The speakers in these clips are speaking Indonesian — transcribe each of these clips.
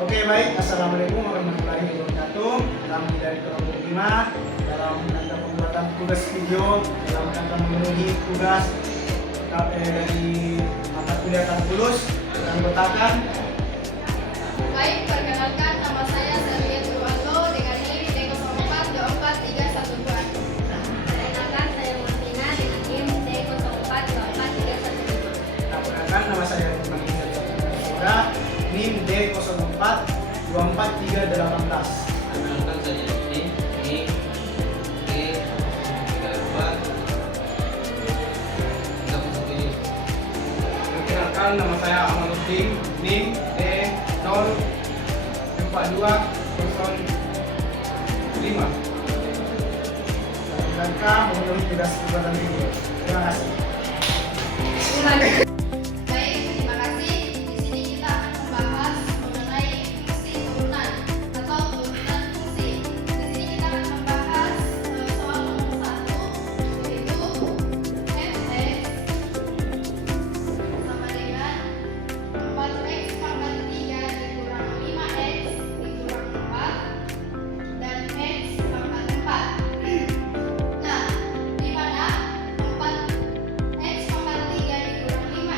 Oke, baik. Assalamualaikum warahmatullahi wabarakatuh. Kami dari kelompok 5 dalam rangka pembuatan tugas video dalam rangka memenuhi tugas dari mata kuliah kalkulus kami kotakan. Baik, perkenalkan nama saya Selviet Purwanto dengan NIM D04243112. Perkenalkan, saya Martina dengan NIM D04243115. Perkenalkan, nama saya Rukman Indra, NIM D042438. Perkenalkan, saya Yasmin, NIM D3437. Perkenalkan, nama saya Amaluddin, NIM D042005. Rangka memenuhi tugas pembuatan video. Terima kasih. Baik, terima kasih. Di sini kita akan membahas mengenai fungsi turunan atau turunan fungsi. Di sini kita akan membahas soal nomor 1, yaitu fx sama dengan 4x pangkat 3 dikurang 5x dikurang 4 dan x pangkat 4. Nah, di mana 4x pangkat 3 dikurang 5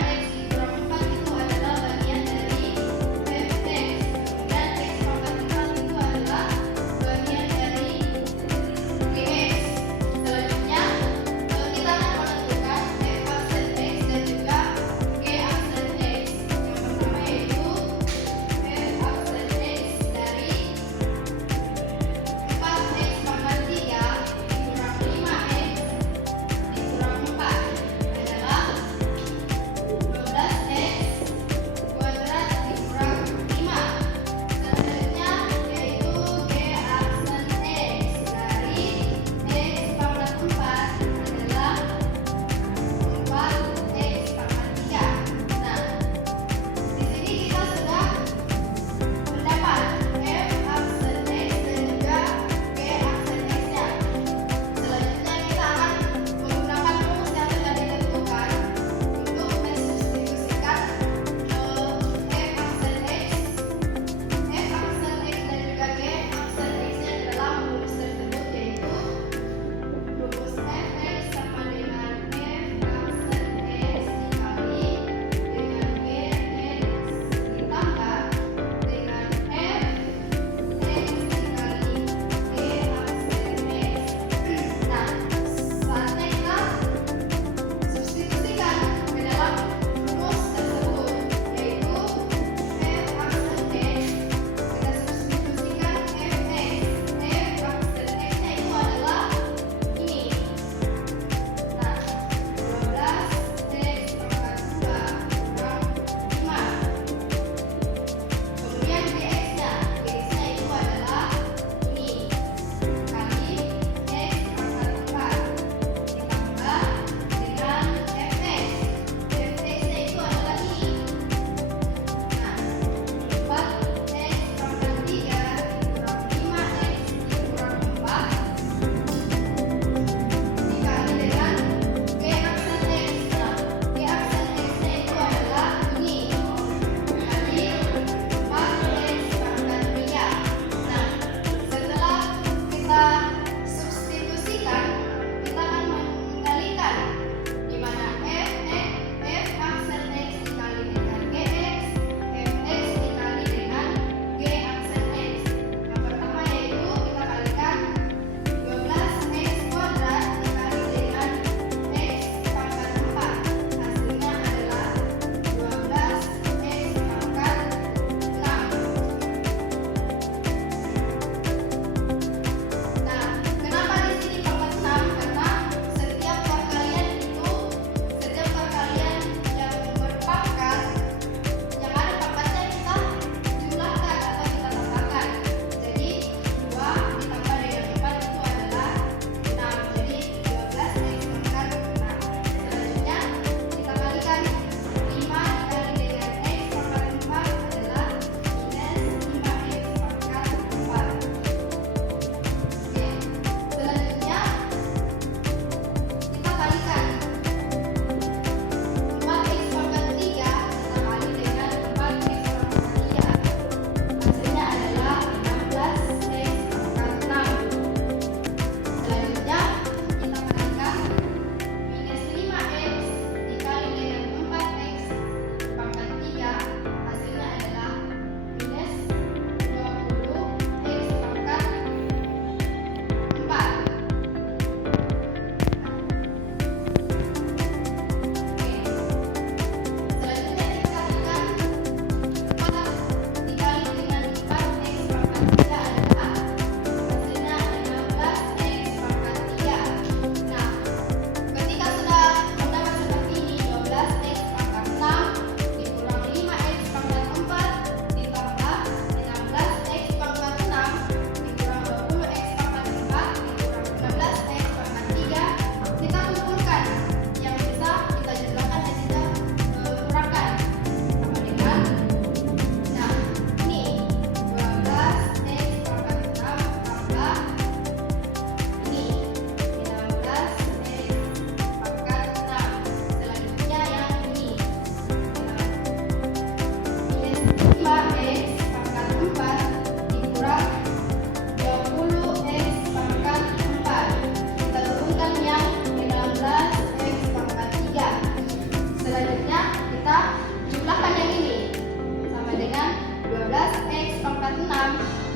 sama dengan 12x pangkat 6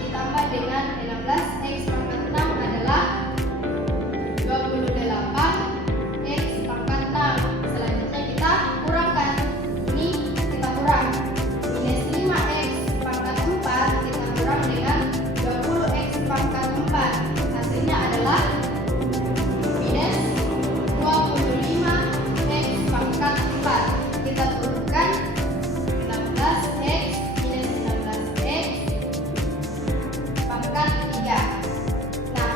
ditambah dengan 16x pangkat 6 adalah 28x pangkat 6. Selanjutnya kita kurangkan. Ini kita kurang. Minus 5x pangkat 4 kita kurang dengan 20x pangkat 4. Hasilnya adalah minus 25x pangkat 4. Kita turunkan 16x minus 16x pangkat 3. Nah,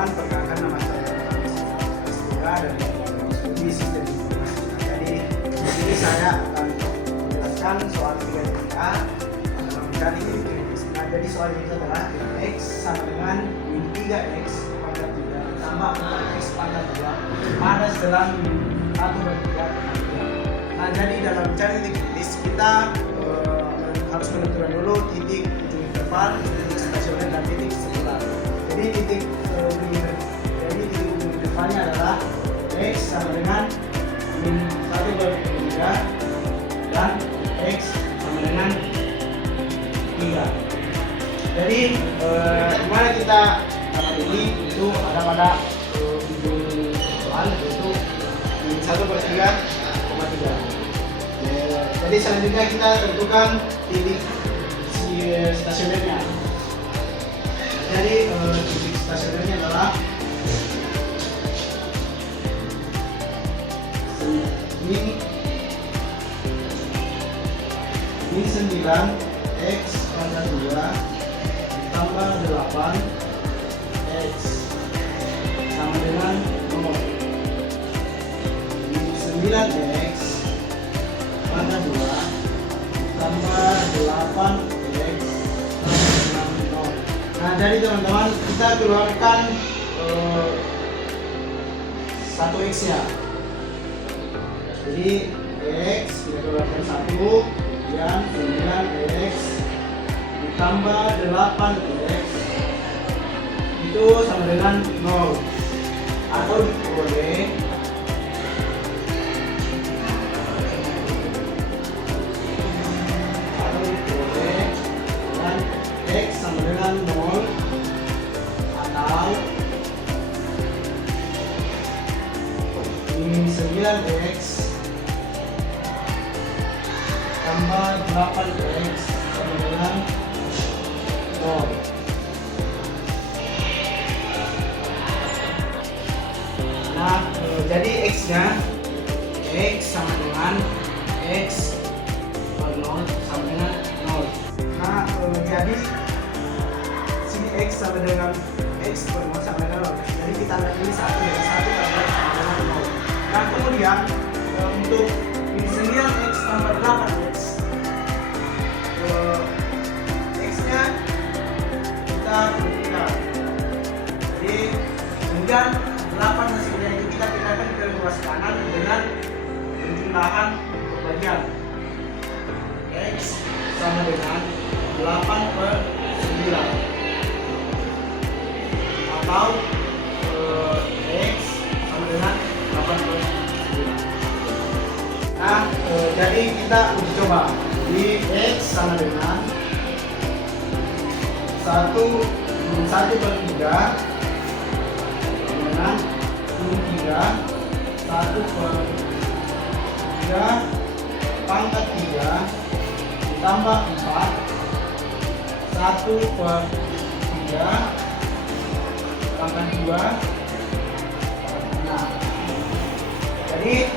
teman-teman perkenalkan nama saya Semoga dari studi sistem informasi. Jadi di sini saya akan menjelaskan soal 3 dalam mencari titik-titik. Nah, jadi soal ini adalah x sama dengan min 3x pangkat 3 tambah 4x pangkat 2 pada setelah min 1/3 pangkat 2. Nah, jadi dalam mencari titik-titik kita harus menentukan dulu titik ujung interval, titik stasioner dan titik sebelah. Jadi titik ujung intervalnya adalah x sama dengan min 1/3 dan x sama dengan 3. Jadi dimana kita dapat ini itu ada pada ujung soal yaitu min 1/3,3. Jadi selanjutnya kita tentukan titik stasionernya. Jadi titik stasionernya adalah min 9 x pangkat 2 ditambah 8 x sama dengan 0. Min 9 x pangkat 2 tambah 8 x sama dengan 0. Nah, jadi teman-teman kita keluarkan 1 x nya. Jadi x kita keluarkan 1, kemudian 9x ditambah 8x itu sama dengan 0, atau boleh dengan x sama dengan 0 atau min 9x tambah 8x sama dengan 0. Nah, jadi x-nya x sama dengan x per 0 sama dengan 0. Nah, jadi sini x sama dengan x per 0 sama dengan 0. Jadi kita lihat ini 1 dengan 1 tambah sama dengan 0. Nah, kemudian untuk min 9x tambah 8x, x-nya kita berikan. Jadi kemudian 8 hasilnya itu kita pindahkan ke ruas kanan dengan penjumlahan pembagian. X sama dengan 8/9 atau x sama dengan 8/9. Nah, jadi kita uji coba. Jadi x sama dengan 1/3 dengan 1/3 pangkat 3 ditambah 4 1/3 pangkat 2. Nah, jadi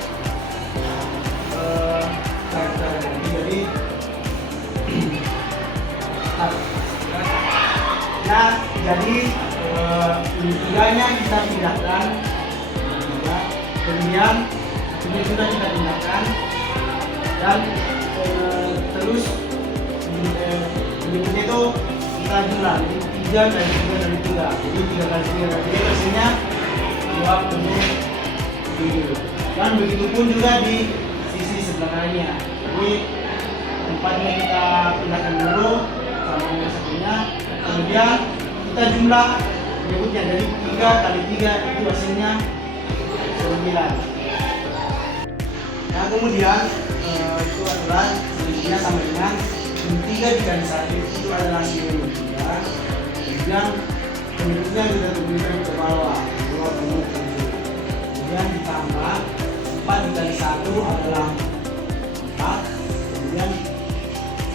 tiganya kita pindahkan, kemudian ini juga kita pindahkan, dan terus berikutnya itu kita jumlah. Jadi 3 kali 3 kali 3, jadi 3 kali 3 kali 3 hasilnya 27. Dan begitu pun juga di sisi sebelah kanannya. Jadi tempatnya kita pindahkan dulu sama yang satunya, kemudian kita jumlah berikutnya. Jadi 3 kali 3 itu hasilnya 9. Nah, kemudian itu adalah selisihnya sama dengan 3 dikali 1 itu adalah hasil 3. Kemudian berikutnya kita tuliskan ke bawah 27. Kemudian ditambah 4 dikali 1 adalah 4. Kemudian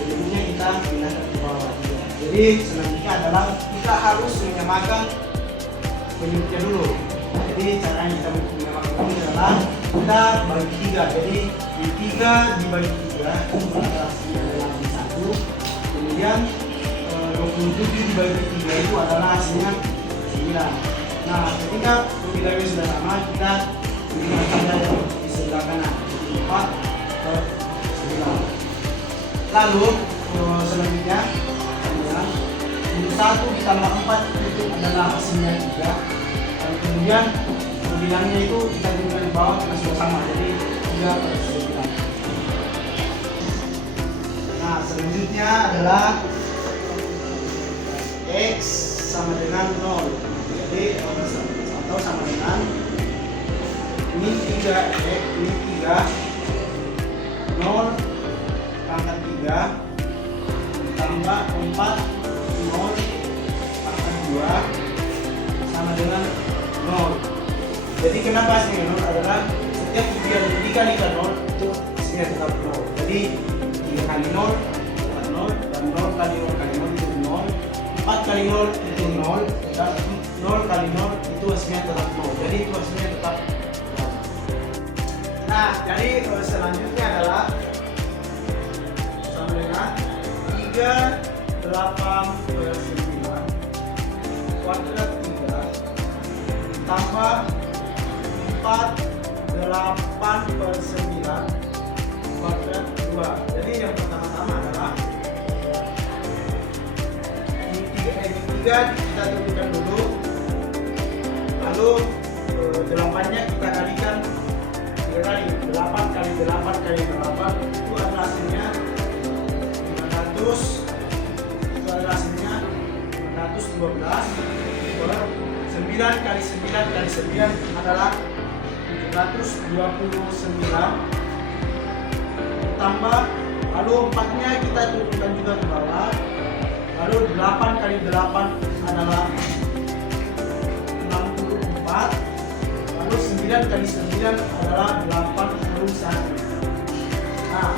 berikutnya kita pindahkan ke bawah 3. Jadi selanjutnya adalah kita harus menyamakan penyebutnya dulu. Jadi cara yang kita menyamakan ini adalah kita bagi 3. Jadi 3 dibagi 3 itu adalah 1. Kemudian 27 dibagi 3 itu adalah hasilnya 9. Nah, ketika pembilangannya sudah sama, kita gunakan tanda yang di sebelah kanan. 4 per 9. Lalu selanjutnya ya, 1 ditambah 4 itu adalah hasilnya 3. Dan kemudian pembilangnya itu kita gunakan di bawah karena sudah sama, jadi 3 per 9. Nah, selanjutnya adalah X sama dengan 0. Jadi atau sama dengan min 3 X min 3 0 pangkat 3 tambah 4 0 pangkat 2 sama dengan 0. Jadi kenapa hasilnya 0 adalah setiap dikali 0 itu hasilnya tetap 0. Jadi 3 kali 0 tetap 0, dan 0 kali 0 kali 0 itu 0, 4 kali 0 itu 0, dan 0 kali 0 itu hasilnya tetap 0. Jadi itu hasilnya tetap 0. Nah, jadi selanjutnya adalah sama dengan 38 per 9 kuadrat 3 tambah 48 per 9 kuadrat 2. Jadi yang pertama-tama adalah ini 3 kita turunkan dulu, lalu 8-nya kita kalikan 3 kali, 8 kali 8 kali 8 itu adalah hasilnya 500. Itu adalah hasilnya 512 per 9 kali 9 kali 9 adalah 729 tambah, lalu 4-nya kita turunkan juga ke bawah, lalu 8 kali 8 adalah 64, lalu 9 kali 9 adalah 81. Nah,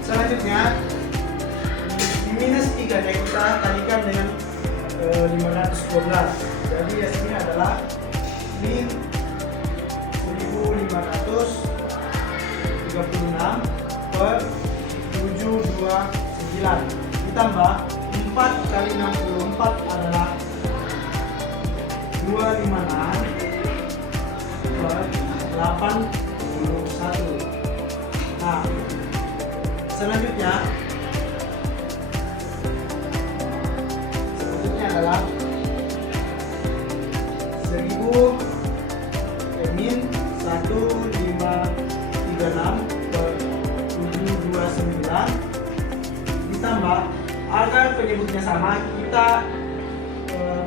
selanjutnya minus 3 nya kita kalikan dengan 512. Jadi hasilnya adalah min 1536 per 729 ditambah 4 kali 64 adalah 256 per 81. Nah, selanjutnya adalah 1000 min 1536 per 729 ditambah, agar penyebutnya sama, kita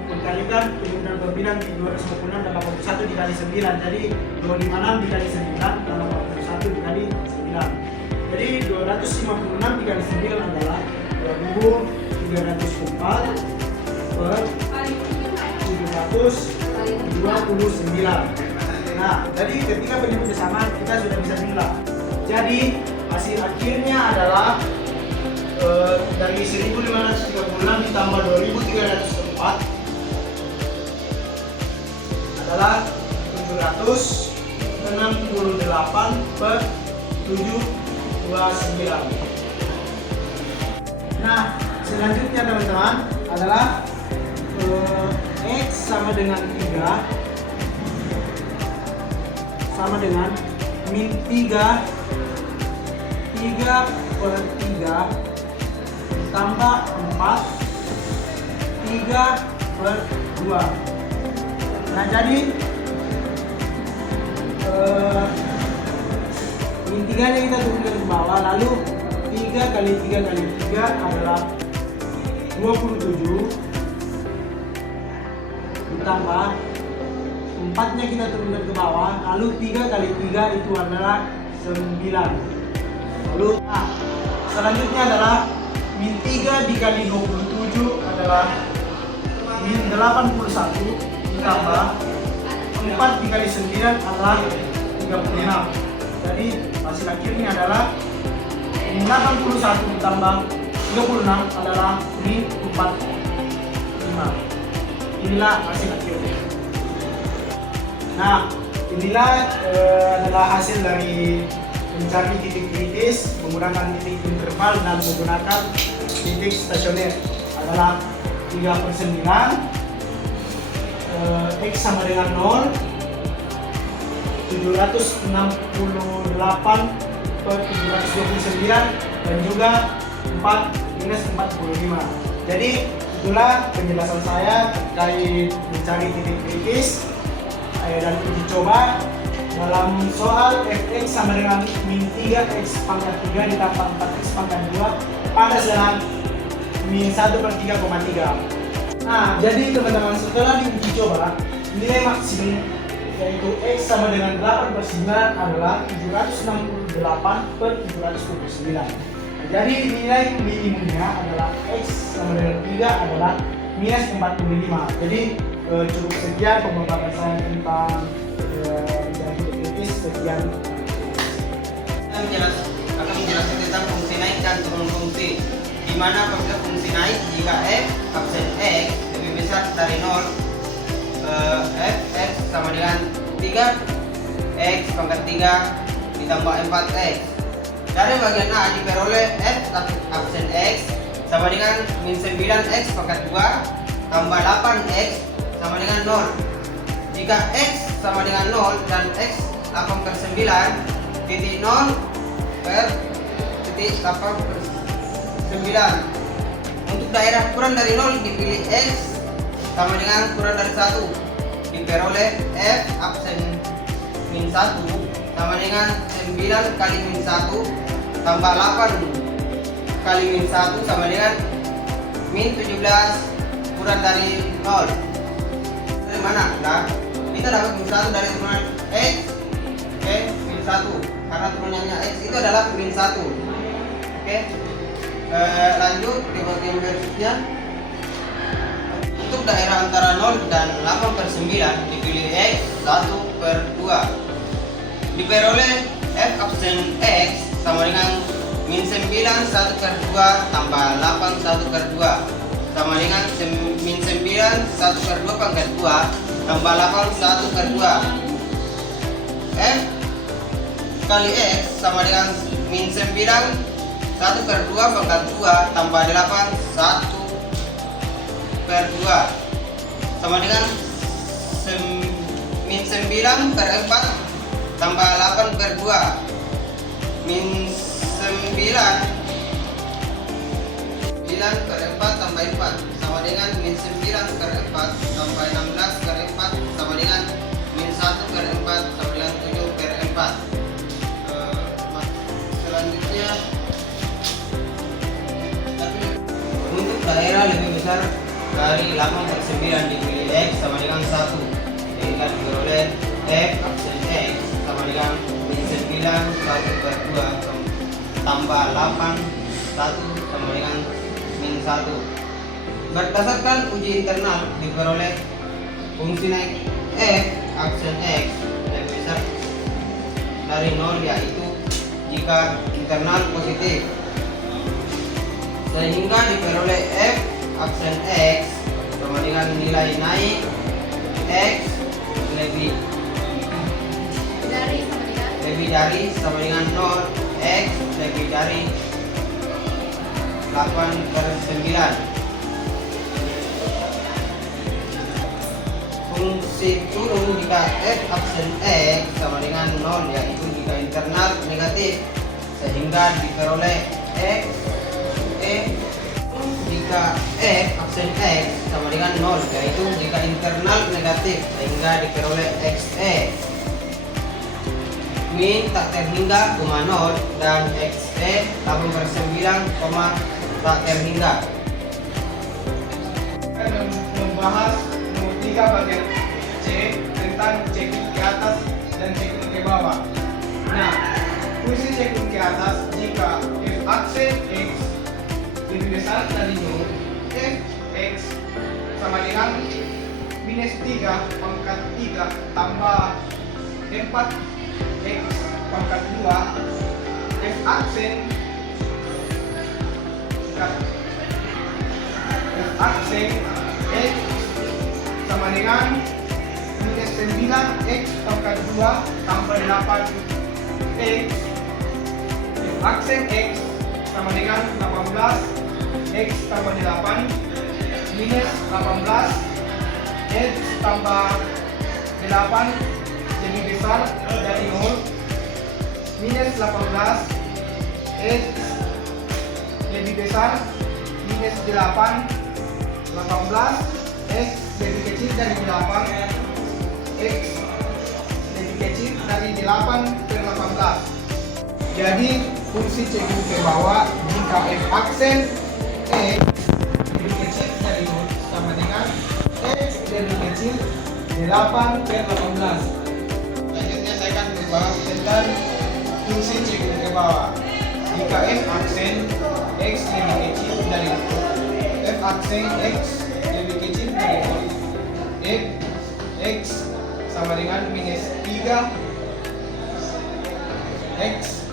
mengkalikan penyebutan perbilang di 256 dan 81 dikali 9. Jadi 256 dikali 9 dan 81 dikali 9. Jadi 256 dikali 9 adalah 2304 per 729. Nah, jadi ketika penyebutnya sama, kita sudah bisa jumlah. Jadi hasil akhirnya adalah dari 1536 ditambah 2304 adalah 768 per 729. Nah, selanjutnya teman-teman adalah X sama dengan 3 sama dengan min 3 per 3 tambah 4 3 per 2. Nah, jadi min 3 nya kita turunkan ke bawah, lalu 3 kali 3 kali 3 adalah 27 ditambah 4-nya kita turunkan ke bawah, lalu 3 kali 3 itu adalah 9. Lalu selanjutnya adalah min 3 dikali 27 adalah min 81 ditambah 4 dikali 9 adalah 36. Jadi hasil akhirnya adalah min 81 ditambah 36 adalah min 45. Inilah hasil akhirnya. Nah, inilah adalah hasil dari mencari titik kritis menggunakan titik interval dan menggunakan titik stasioner adalah 3/9. X sama dengan 0, 768/729, dan juga 4 minus 45. Jadi itulah penjelasan saya terkait mencari titik kritis dan uji coba dalam soal fx sama dengan min 3x pangkat 3 ditambah 4x pangkat 2 pada jalan min 1/3,3. Nah, jadi teman-teman, setelah diuji coba, nilai maksimum yaitu x sama dengan 8/9 adalah 768/729. Jadi nilai minimumnya adalah x sama dengan 3 adalah minus 45. Jadi cukup sekian pemaparan saya tentang mencari titik kritis. Sekian. Akan menjelaskan tentang fungsi naik dan turun fungsi, di mana apabila fungsi naik jika f absen x lebih besar dari 0, fx sama dengan 3x pangkat 3 ditambah 4x. Dari bagian A diperoleh f absen x sama dengan min 9x pangkat 2 tambah 8x sama dengan 0. Jika x sama dengan 0 dan x 8/9, titik 0 per titik 8/9. Untuk daerah kurang dari 0 dipilih x sama dengan kurang dari 1. Diperoleh f absen min 1 sama dengan 9 kali min 1 tambah 8 kali min 1 sama dengan min 17 kurang dari 0. Dari mana? Nah, kita dapat min 1 dari turunan x ke min 1, karena turunannya x itu adalah min 1. Oke. Lanjut ke bagian berikutnya. Untuk daerah antara 0 dan 8/9 dipilih x 1/2. Diperoleh f absen x sama dengan min 9 1/2 tambah 8 1/2 sama dengan min 9 1/2 pangkat 2 tambah 8 1/2. F kali x sama dengan min 9 1/2 pangkat 2 tambah 8 1/2 sama dengan min 9/4 tambah 8/2. Min 9/4 tambah 4 sama dengan min 9/4 tambah 16/4 sama dengan min 1/4 sama dengan 7/4. Selanjutnya, untuk daerah lebih besar dari 8/9 dipilih x sama dengan 1, sehingga diperoleh f absen x sama dengan min 9 1/2 tambah 8 1 sama dengan min 1. Berdasarkan uji internal diperoleh fungsi naik f absen x lebih besar dari 0, yaitu jika internal positif, sehingga diperoleh f absen x sama dengan nilai naik x lebih dari sama dengan 0, x lebih dari 8/9. Fungsi turun jika f absen x sama dengan 0, yaitu jika internal negatif, sehingga diperoleh x jika f absen x sama dengan 0, yaitu jika internal negatif, sehingga diperoleh xe. Min tak terhingga, 0, dan xe 8/9, tak terhingga. Kita membahas nomor 3 bagian C tentang checking ke atas dan checking ke bawah. Nah, fungsi checking ke atas jika f aksen x lebih besar dari 0, fx sama dengan minus 3 pangkat 3 tambah 4x pangkat 2, f aksen x sama dengan minus 9x pangkat 2 tambah 8x, f aksen x sama dengan 18 X tambah 8 minus 18 X tambah 8 lebih besar dari 0 minus 18 X lebih besar minus 8 18 X lebih kecil dari 8 X lebih kecil dari 8 per 18. Jadi fungsi cekung ke bawah jika F aksen X lebih kecil dari 0 sama dengan X lebih kecil 8 per 18. Selanjutnya saya akan membahas tentang fungsi cekung ke bawah. Jika F aksen X lebih kecil dari 0, F aksen X lebih kecil dari 0, F X sama dengan minus 3 X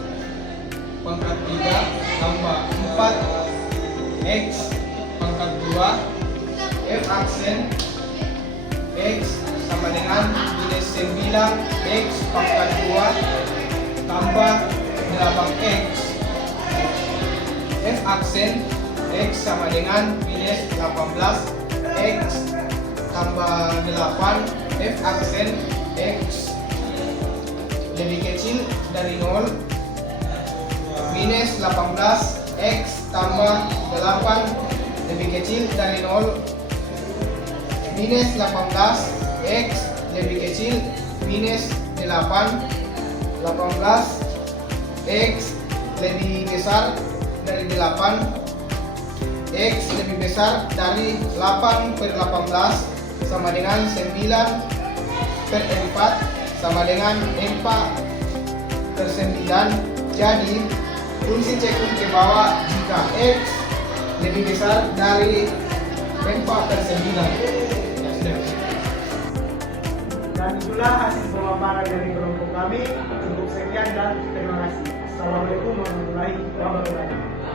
pangkat 3 tambah 4 X pangkat 2 F aksen X sama dengan minus 9 X pangkat 2 tambah 8X. F aksen X sama dengan minus 18 X tambah 8 F aksen X lebih kecil dari 0 minus 18 X tambah 8 lebih kecil dari 0 minus 18 X lebih kecil minus 8 18 X lebih besar dari 8 X lebih besar dari 8 per 18 sama dengan 9 per 4 sama dengan 4 per 9. Jadi fungsi cekung ke bawah jika X lebih besar dari 4 per 9. Ya, sudah. Dan itulah hasil pemaparan dari kelompok kami. Cukup sekian dan terima kasih. Assalamualaikum warahmatullahi wabarakatuh.